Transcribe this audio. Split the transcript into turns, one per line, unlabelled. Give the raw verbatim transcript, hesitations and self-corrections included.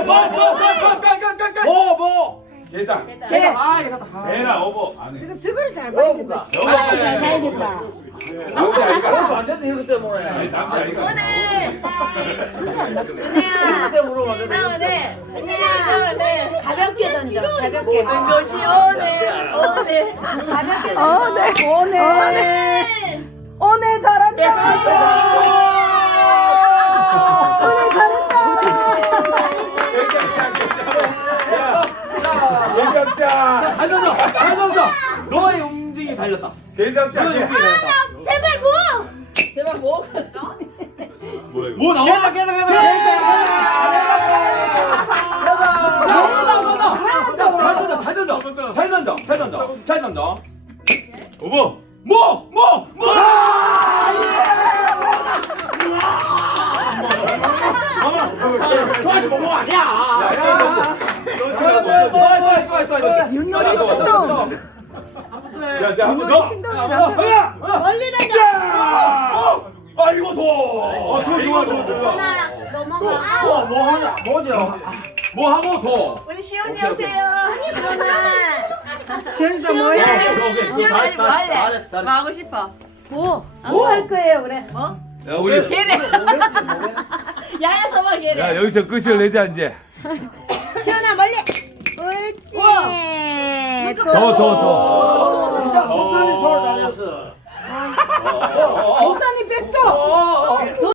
뭐 뭐.
계단.
개. 아 이거 다.
배나 오버. 안 해.
지금 저거를 잘 봐야겠다.
어,
아, 잘 봐야겠다.
남자
이거
아이가.
안 된다 이거 때문에.
남자 아이가.
은혜야.
이거 때문에 물어봐.
은혜. 은혜. 가볍게 던져. 가볍게. 모든 것이 오네. 오네. 가볍게 던져.
오네, 오네, 오네, 오네 잘한다. 오네 잘한다.
대접자.
잘 던져. 잘 던져. 너의 움직임이 달렸다.
대접자.
너의 움직임이 달렸다.
제발 뭐? 제발 뭐?
뭐야 이거?
뭐 나와? 깨라 깨라 깨라. 잘 던져. 잘 던져. 잘 던져. 잘 던져. 잘 던져.
오버.
뭐! 뭐! 뭐! 좋아하지 뭐 아니야.
윷놀이 신동.
자, 자, 한번
윷놀이
더.
신동이 나서.
멀리 던져.
아 이거 더.
어, 좋아, 좋아, 좋아, 좋아.
하나 넘어가.
더. 뭐 하냐? 뭐죠? 뭐 하고 더.
우리 시온이 오세요. 시온아.
진짜 뭐해?
시온아 뭐 할래?
알았어,
뭐 하고 싶어?
뭐? 뭐 할 거예요, 그래?
뭐?
야, 우리.
걔네. 야야 서봐 걔네.
야, 여기서 끝을 내자 이제.
시원아 멀리. 옳지.
더, 더, 더.
목사님 손을 달렸어.
목사님 백도.